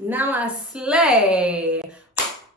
Namaste.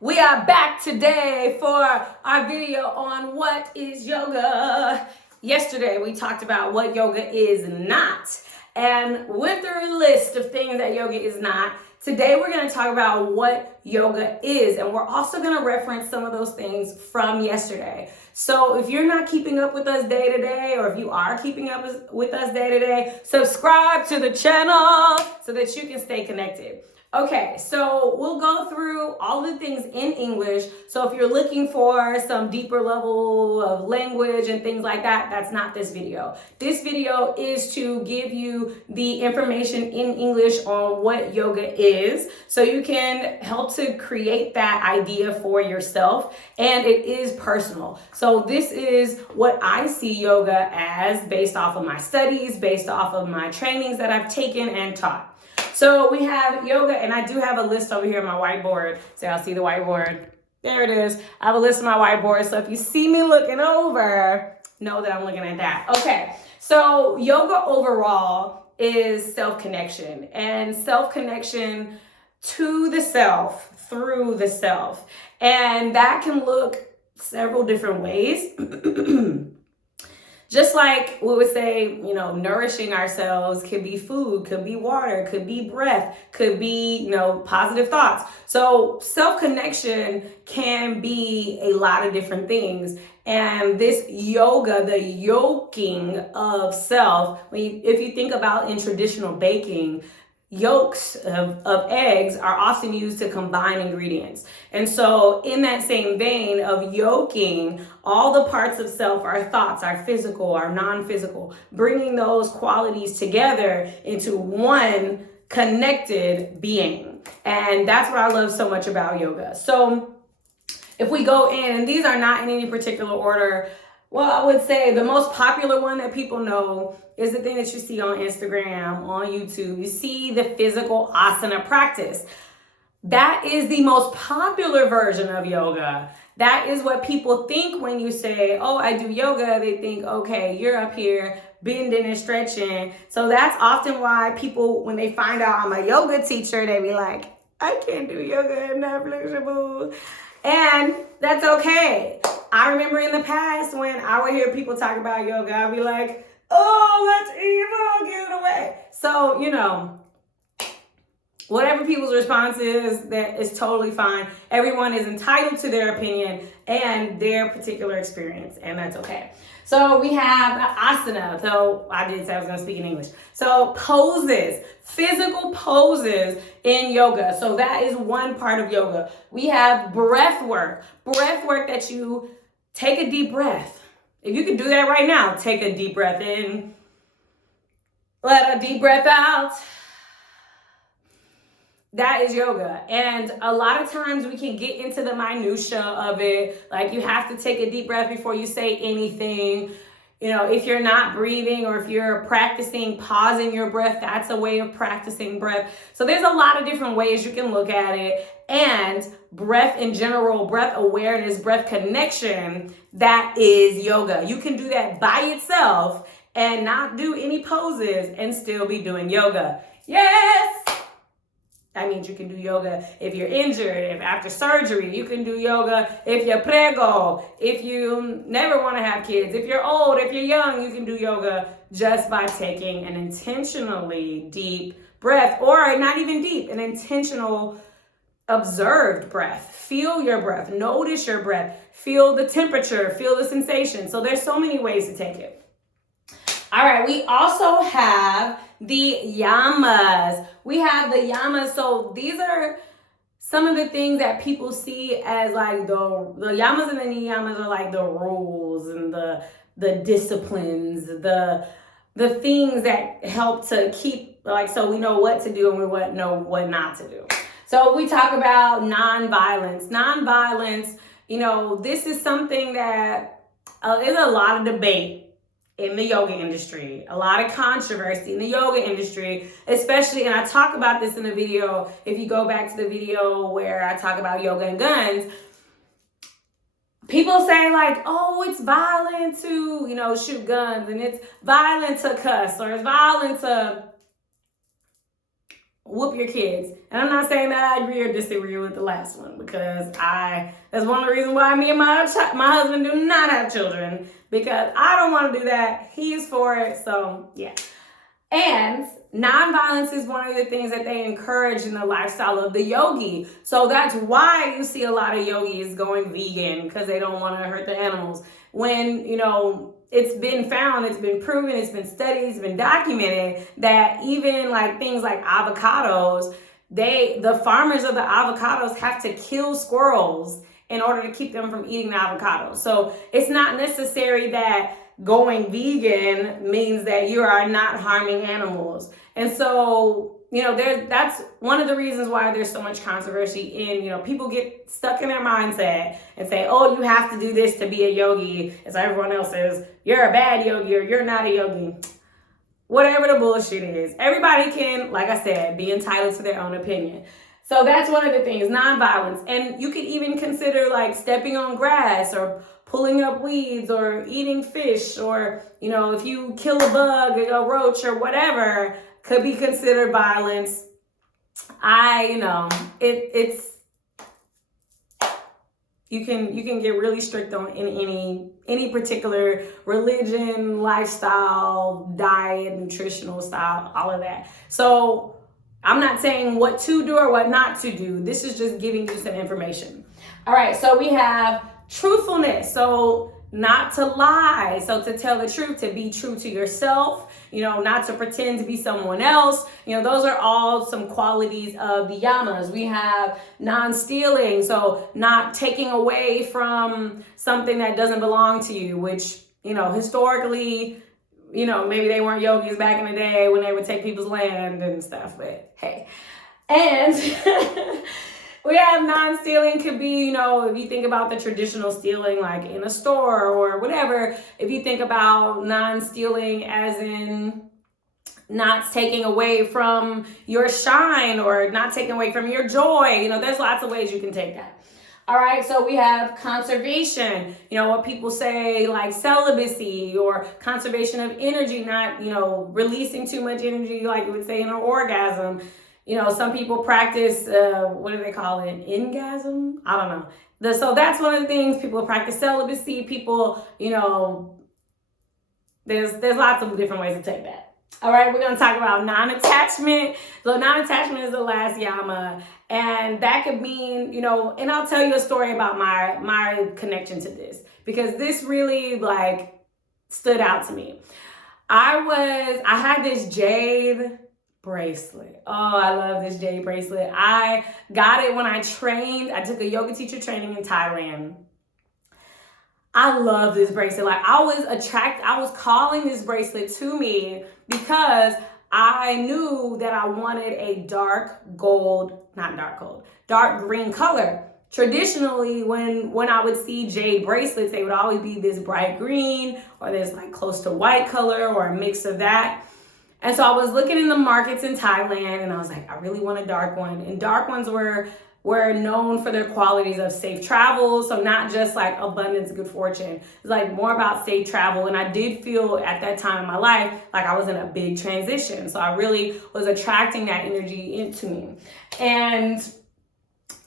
We are back today for our video on what is yoga. Yesterday we talked about what yoga is not and went through a list of things that yoga is not. Today we're going to talk about what yoga is, and we're also going to reference some of those things from yesterday. So if you're not keeping up with us day to day, or if you are keeping up with us day to day, subscribe to the channel so that you can stay connected. Okay, so we'll go through all the things in English. So if you're looking for some deeper level of language and things like that, that's not this video. This video is to give you the information in English on what yoga is, so you can help to create that idea for yourself, and it is personal. So this is what I see yoga as based off of my studies, based off of my trainings that I've taken and taught. So we have yoga, and I do have a list over here on my whiteboard. So I'll see the whiteboard. There it is. I have a list on my whiteboard. So if you see me looking over, know that I'm looking at that. Okay. So yoga overall is self-connection, and self-connection to the self, through the self. And that can look several different ways. Just like we would say, nourishing ourselves could be food, could be water, could be breath, could be, positive thoughts. So self-connection can be a lot of different things. And this yoga, the yoking of self, if you think about in traditional baking, yolks of eggs are often used to combine ingredients. And so in that same vein of yoking, all the parts of self, our thoughts, our physical, our non-physical, bringing those qualities together into one connected being. And that's what I love so much about yoga. So if we go in, and these are not in any particular order, well, I would say the most popular one that people know is the thing that you see on Instagram, on YouTube. You see the physical asana practice. That is the most popular version of yoga. That is what people think when you say, oh, I do yoga. They think, okay, you're up here bending and stretching. So that's often why people, when they find out I'm a yoga teacher, they be like, I can't do yoga, I'm not flexible. And that's okay. I remember in the past when I would hear people talk about yoga, I'd be like, oh, that's evil, get it away. So, whatever people's response is, that is totally fine. Everyone is entitled to their opinion and their particular experience, and that's okay. So we have asana. So I did say I was going to speak in English. So poses, physical poses in yoga. So that is one part of yoga. We have breath work that you take a deep breath. If you could do that right now, take a deep breath in, let a deep breath out. That is yoga. And a lot of times we can get into the minutia of it. Like you have to take a deep breath before you say anything. If you're not breathing, or if you're practicing pausing your breath, that's a way of practicing breath. So there's a lot of different ways you can look at it. And breath in general, breath awareness, breath connection, that is yoga. You can do that by itself and not do any poses and still be doing yoga. Yes! That means you can do yoga if you're injured, if after surgery. You can do yoga if you're prego, if you never want to have kids, if you're old, if you're young. You can do yoga just by taking an intentionally deep breath, or not even deep, an intentional observed breath. Feel your breath, notice your breath, feel the temperature, feel the sensation. So there's so many ways to take it. All right, we also have the yamas. We have the yamas. So these are some of the things that people see as like the yamas and the niyamas are like the rules and the disciplines, the things that help to keep, like, so we know what to do and we know what not to do. So we talk about nonviolence. Nonviolence, this is something that is a lot of debate in the yoga industry, a lot of controversy in the yoga industry, especially, and I talk about this in the video, if you go back to the video where I talk about yoga and guns, people say like, oh, it's violent to, shoot guns, and it's violent to cuss, or it's violent to whoop your kids. And I'm not saying that I agree or disagree with the last one, because that's one of the reasons why me and my husband do not have children, because I don't want to do that. He's for it. So yeah. And nonviolence is one of the things that they encourage in the lifestyle of the yogi. So that's why you see a lot of yogis going vegan, because they don't want to hurt the animals. When, it's been found, it's been proven, it's been studied, it's been documented that even like things like avocados, the farmers of the avocados have to kill squirrels in order to keep them from eating the avocados. So it's not necessary that going vegan means that you are not harming animals. And so, that's one of the reasons why there's so much controversy in, people get stuck in their mindset and say, oh, you have to do this to be a yogi. And so everyone else says, you're a bad yogi or you're not a yogi. Whatever the bullshit is. Everybody can, like I said, be entitled to their own opinion. So that's one of the things, nonviolence. And you could even consider like stepping on grass or pulling up weeds or eating fish, or, if you kill a bug, a roach or whatever, could be considered violence. It's you can get really strict on in any particular religion, lifestyle, diet, nutritional style, all of that. So I'm not saying what to do or what not to do. This is just giving you some information. All right, so we have truthfulness. So not to lie. So to tell the truth, to be true to yourself, not to pretend to be someone else. Those are all some qualities of the yamas. We have non-stealing. So not taking away from something that doesn't belong to you, which, historically, maybe they weren't yogis back in the day when they would take people's land and stuff, but hey. And we have non-stealing could be, if you think about the traditional stealing, like in a store or whatever, if you think about non-stealing as in not taking away from your shine or not taking away from your joy, there's lots of ways you can take that. All right, so we have conservation, what people say like celibacy or conservation of energy, not, releasing too much energy like you would say in an orgasm. Some people practice, what do they call it? Ingasm? I don't know. So that's one of the things. People practice celibacy. People, there's lots of different ways to take that. All right, we're going to talk about non-attachment. So non-attachment is the last yama. And that could mean, and I'll tell you a story about my connection to this, because this really stood out to me. I had this jade bracelet. Oh, I love this jade bracelet. I got it when I trained. I took a yoga teacher training in Thailand. I love this bracelet. I was calling this bracelet to me because I knew that I wanted a dark green color. Traditionally, when I would see jade bracelets, they would always be this bright green or this close to white color or a mix of that. And so I was looking in the markets in Thailand and I was like, I really want a dark one. And dark ones were known for their qualities of safe travel. So not just abundance, good fortune. It's more about safe travel. And I did feel at that time in my life like I was in a big transition. So I really was attracting that energy into me. And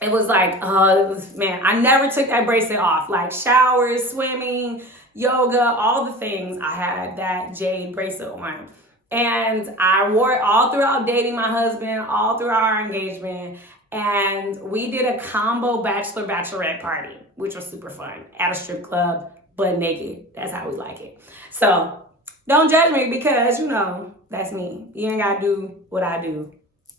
it was I never took that bracelet off. Showers, swimming, yoga, all the things, I had that jade bracelet on. And I wore it all throughout dating my husband, all throughout our engagement. And we did a combo bachelorette party, which was super fun, at a strip club, butt naked. That's how we like it. So don't judge me because, that's me. You ain't got to do what I do,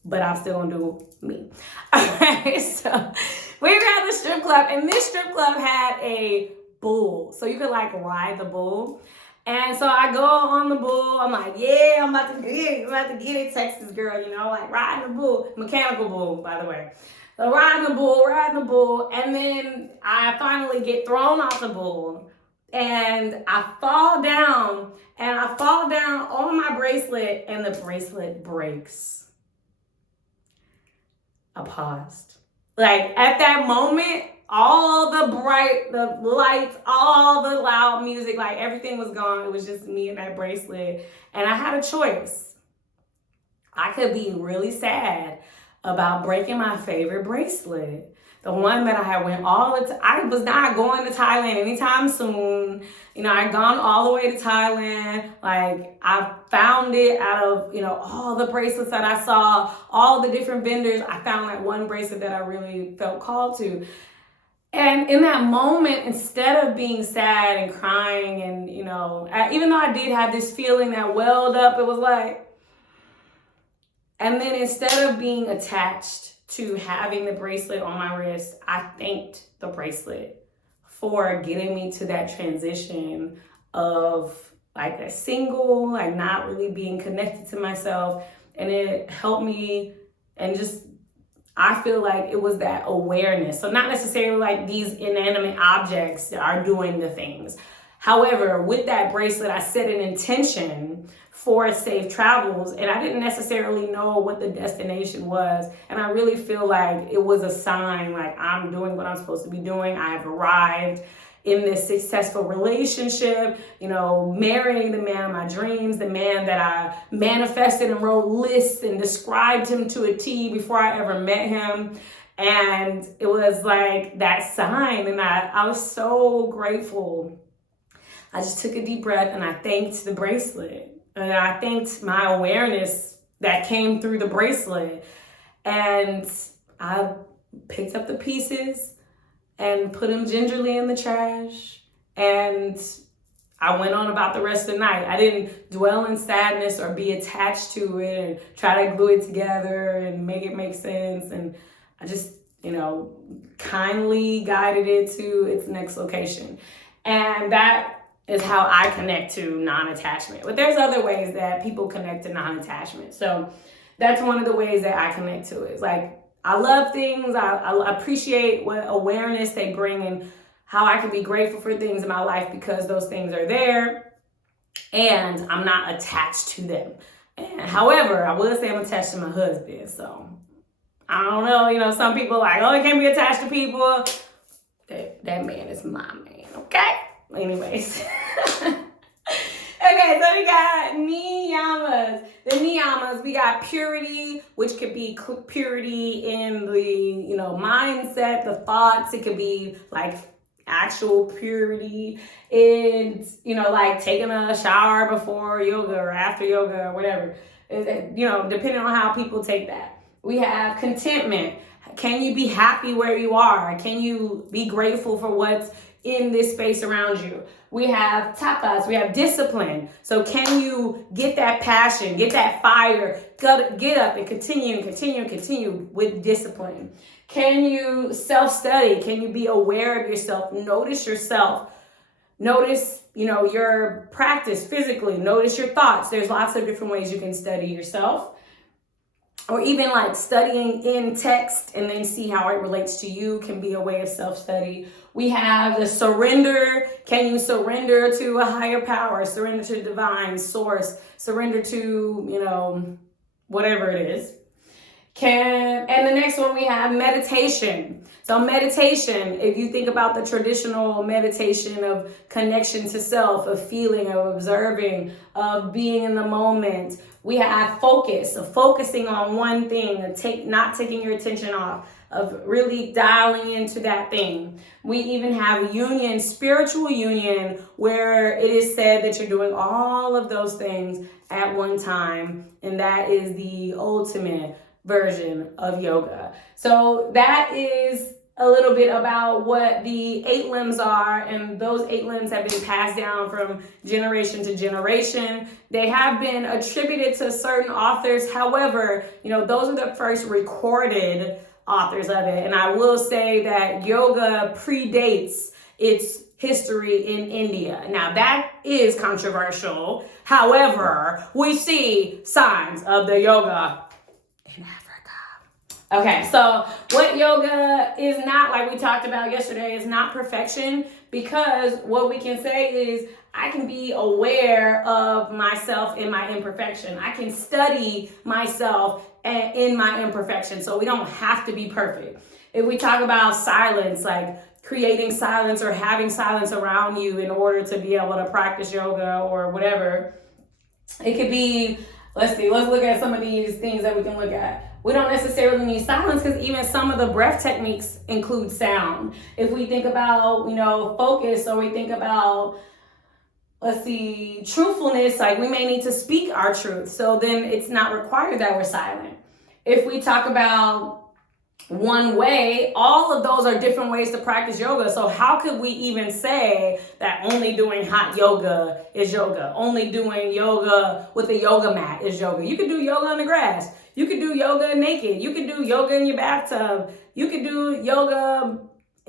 but I'm still going to do me. All right, so we were at the strip club, and this strip club had a bull. So you could ride the bull. And so I go on the bull. I'm like, yeah, I'm about to get it, Texas girl, riding the bull. Mechanical bull, by the way. So riding the bull. And then I finally get thrown off the bull. And I fall down. And I fall down on my bracelet. And the bracelet breaks. I paused. At that moment, all the lights, all the loud music, everything was gone. It was just me and that bracelet. And I had a choice. I could be really sad about breaking my favorite bracelet. The one that I went I was not going to Thailand anytime soon. I'd gone all the way to Thailand. Like, I found it out of, all the bracelets that I saw, all the different vendors. I found that one bracelet that I really felt called to. And in that moment, instead of being sad and crying and, even though I did have this feeling that welled up, it was like, and then instead of being attached to having the bracelet on my wrist, I thanked the bracelet for getting me to that transition of like a single, like not really being connected to myself. And it helped me, and just, I feel like it was that awareness. So not necessarily like these inanimate objects that are doing the things. However, with that bracelet, I set an intention for safe travels, and I didn't necessarily know what the destination was. And I really feel like it was a sign, like I'm doing what I'm supposed to be doing. I have arrived in this successful relationship, marrying the man of my dreams, the man that I manifested and wrote lists and described him to a T before I ever met him. And it was like that sign, and I was so grateful. I just took a deep breath and I thanked the bracelet. And I thanked my awareness that came through the bracelet. And I picked up the pieces and put them gingerly in the trash. And I went on about the rest of the night. I didn't dwell in sadness or be attached to it and try to glue it together and make it make sense. And I just, kindly guided it to its next location. And that is how I connect to non-attachment. But there's other ways that people connect to non-attachment. So that's one of the ways that I connect to it. It's like, I love things. I appreciate what awareness they bring and how I can be grateful for things in my life because those things are there and I'm not attached to them. And however, I will say I'm attached to my husband. So I don't know, some people are like, oh, you can't be attached to people. That man is my man, okay? Anyways. Okay, so we got niyamas. The niyamas, we got purity, which could be purity in the, mindset, the thoughts. It could be like actual purity in, like taking a shower before yoga or after yoga or whatever. Depending on how people take that. We have contentment. Can you be happy where you are? Can you be grateful for what's in this space around you? We have tapas, we have discipline. So can you get that passion, get that fire, get up and continue with discipline? Can you self-study? Can you be aware of yourself? Notice yourself. Notice, your practice physically. Notice your thoughts. There's lots of different ways you can study yourself. Or even like studying in text and then see how it relates to you can be a way of self-study. We have the surrender. Can you surrender to a higher power? Surrender to divine source. Surrender to, whatever it is. And the next one we have meditation. So meditation, if you think about the traditional meditation of connection to self, of feeling, of observing, of being in the moment, we have focus, of focusing on one thing, of not taking your attention off, of really dialing into that thing. We even have union, spiritual union, where it is said that you're doing all of those things at one time, and that is the ultimate version of yoga. So that is a little bit about what the 8 limbs are, and those 8 limbs have been passed down from generation to generation. They have been attributed to certain authors. However, those are the first recorded authors of it. And I will say that yoga predates its history in India. Now that is controversial. However, we see signs of the yoga in Africa. Okay, so what yoga is not, like we talked about yesterday, is not perfection, because what we can say is I can be aware of myself in my imperfection. I can study myself in my imperfection, so we don't have to be perfect. If we talk about silence, like creating silence or having silence around you in order to be able to practice yoga or whatever, it could be Let's see. Let's look at some of these things that we can look at. We don't necessarily need silence because even some of the breath techniques include sound. If we think about, focus, or we think about, let's see, truthfulness, like we may need to speak our truth. So then it's not required that we're silent. If we talk about one way, all of those are different ways to practice yoga. So how could we even say that only doing hot yoga is yoga? Only doing yoga with a yoga mat is yoga? You could do yoga on the grass. You could do yoga naked. You could do yoga in your bathtub. You could do yoga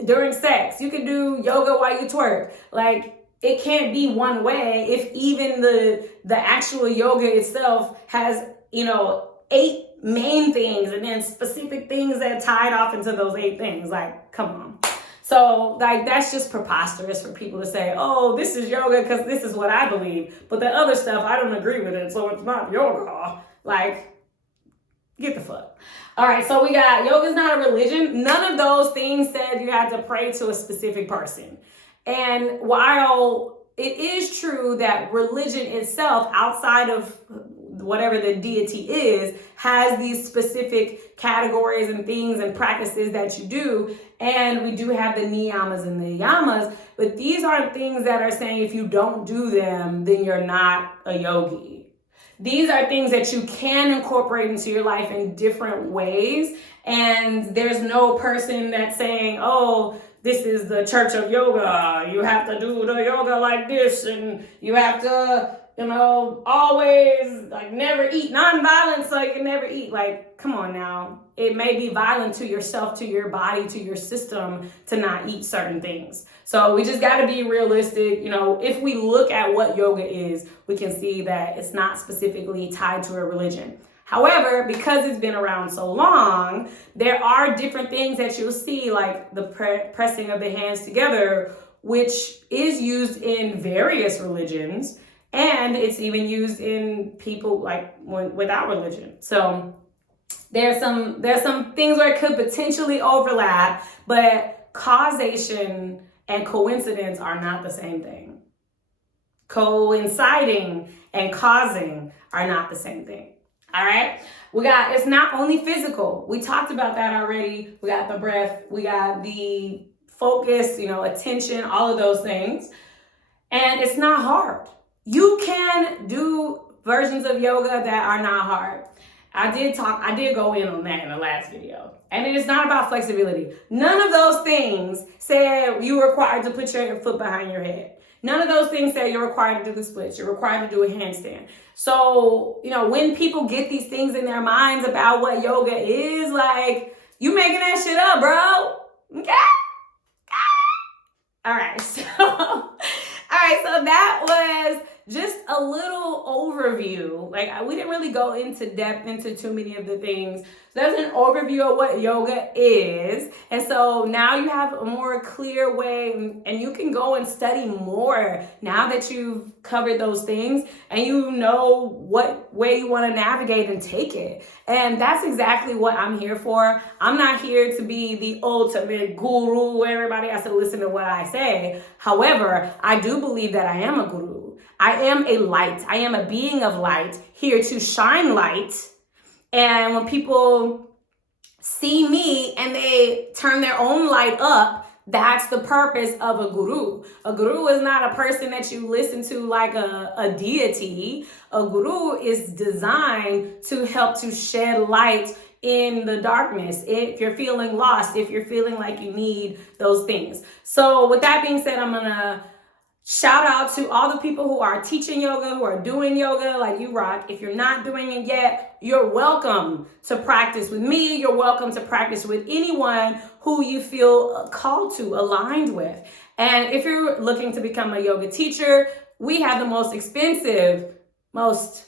during sex. You could do yoga while you twerk. Like, it can't be one way if even the actual yoga itself has, 8 main things and then specific things that tied off into those 8 things. Like, come on. So, like, that's just preposterous for people to say, oh, this is yoga because this is what I believe. But the other stuff, I don't agree with it, so it's not yoga. Like, get the fuck. All right, so we got yoga's not a religion. None of those things said you had to pray to a specific person. And while it is true that religion itself, outside of whatever the deity is, has these specific categories and things and practices that you do, and we do have the niyamas and the yamas, but these aren't things that are saying if you don't do them, then you're not a yogi. These are things that you can incorporate into your life in different ways, and there's no person that's saying, oh, this is the church of yoga, you have to do the yoga like this, and you have to, always, like, never eat non-violent so you can never eat. Like, come on now. It may be violent to yourself, to your body, to your system to not eat certain things. So we just got to be realistic. If we look at what yoga is, we can see that it's not specifically tied to a religion. However, because it's been around so long, there are different things that you'll see, like the pressing of the hands together, which is used in various religions. And it's even used in people without religion. So there's some things where it could potentially overlap, but causation and coincidence are not the same thing. Coinciding and causing are not the same thing. All right. It's not only physical. We talked about that already. We got the breath. We got the focus, attention, all of those things. And it's not hard. You can do versions of yoga that are not hard. I did go in on that in the last video. And it is not about flexibility. None of those things said you were required to put your foot behind your head. None of those things say you're required to do the splits. You're required to do a handstand. So, when people get these things in their minds about what yoga is, like, you making that shit up, bro. Okay? All right. So that was just a little overview. Like, we didn't really go into depth into too many of the things. So that's an overview of what yoga is. And so now you have a more clear way, and you can go and study more now that you've covered those things and you know what way you want to navigate and take it. And that's exactly what I'm here for. I'm not here to be the ultimate guru where everybody has to listen to what I say. However, I do believe that I am a guru. I am a light. I am a being of light here to shine light. And when people see me and they turn their own light up, that's the purpose of a guru. A guru is not a person that you listen to like a deity. A guru is designed to help to shed light in the darkness. If you're feeling lost, if you're feeling like you need those things. So with that being said, I'm going to shout out to all the people who are teaching yoga, who are doing yoga, like you rock. If you're not doing it yet, you're welcome to practice with me. You're welcome to practice with anyone who you feel called to, aligned with. And if you're looking to become a yoga teacher, we have the most expensive, most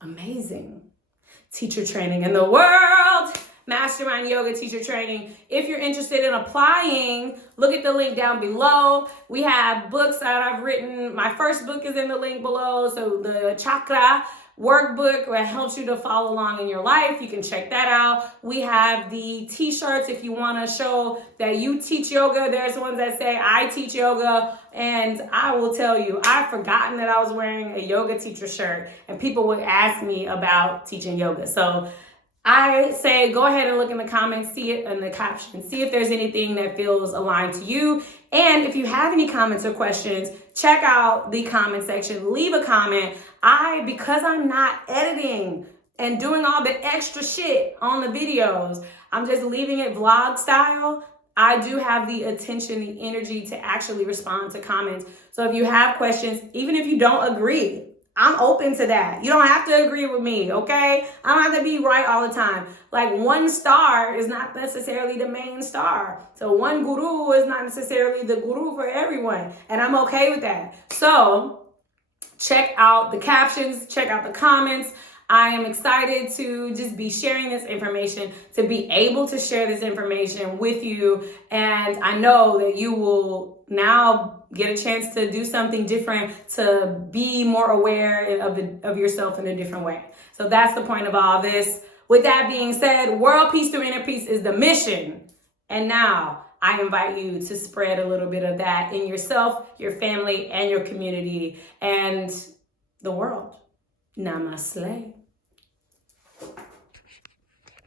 amazing teacher training in the world. Mastermind Yoga Teacher Training. If you're interested in applying, look at the link down below. We have books that I've written. My first book is in the link below. So the Chakra workbook that helps you to follow along in your life. You can check that out. We have the t-shirts if you want to show that you teach yoga. There's ones that say I teach yoga, and I will tell you, I've forgotten that I was wearing a yoga teacher shirt, and people would ask me about teaching yoga. So I say go ahead and look in the comments, see it in the caption, see if there's anything that feels aligned to you. And if you have any comments or questions, check out the comment section, leave a comment. Because I'm not editing and doing all the extra shit on the videos, I'm just leaving it vlog style. I do have the attention, the energy to actually respond to comments. So if you have questions, even if you don't agree, I'm open to that. You don't have to agree with me, okay? I don't have to be right all the time. Like, one star is not necessarily the main star. So one guru is not necessarily the guru for everyone. And I'm okay with that. So check out the captions, check out the comments. I am excited to just be sharing this information, to be able to share this information with you. And I know that you will now get a chance to do something different, to be more aware of yourself in a different way. So that's the point of all this. With that being said, world peace through inner peace is the mission. And now I invite you to spread a little bit of that in yourself, your family, and your community, and the world. Namaste.